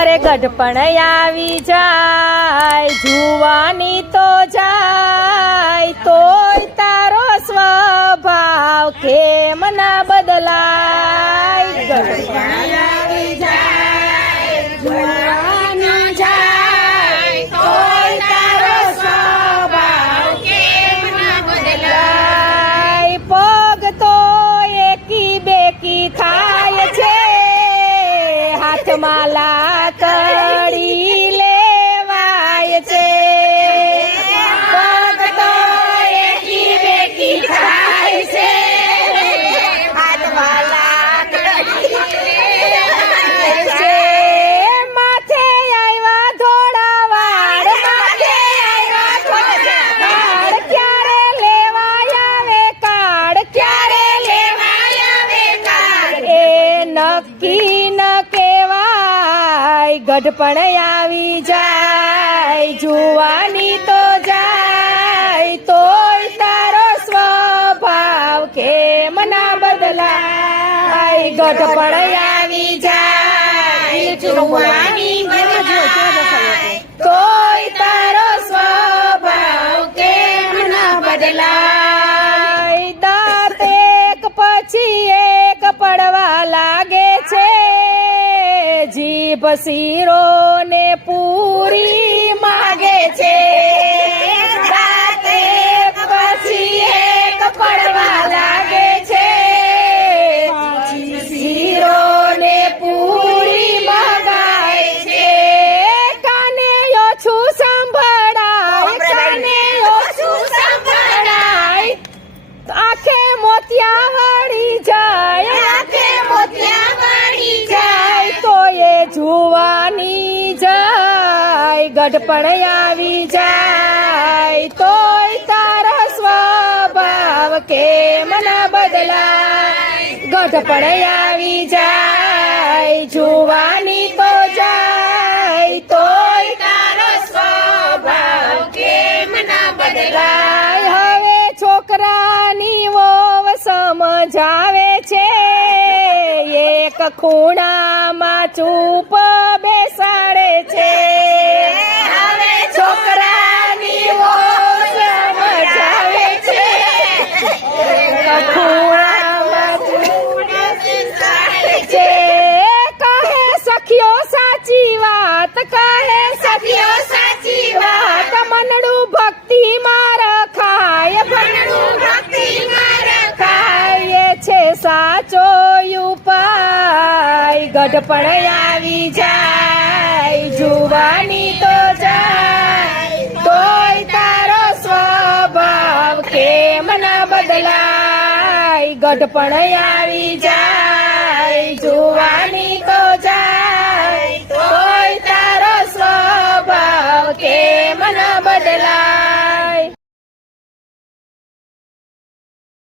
અરે ગઢપણ આવી જાય, જુવાની તો જાય, તોય તારો સ્વભાવ કેમ ના બદલાય? ગઢપણ આવી જાય, જુવાની તો એકી બેકી થાય છે, હાથમાં લાકડી નક્કી ન કેવાય ગઢપણ આવી જાય, જુવાની તો જાય, તોય તારો સ્વભાવ કેમ ના બદલાય? ગઢપણ આવી જાય, જુવાની બદલાય જીભ શીરો પૂરી માગે છે. જાય આવી જાય, તોય તારા સ્વભાવ કેમ ના બદલાય? ગઢપણ આવી જાય, જુવાની તો જાય, તોય તારો સ્વભાવ કેમ ના બદલાય? હવે છોકરાની વોવ સમજાવે છે, એક ખૂણામાં ચૂપ વાત કહે સખીઓ સાચી વાત. મનડું ભક્તિ માર ખાય. મનડું ભક્તિ માર ખાય છે સાચો ઉપાય. ગઢપણ આવી જાય જુવાની તો જાય. તોય તારો સ્વભાવ કેમ ના બદલાય? ગઢપણ આવી જાય.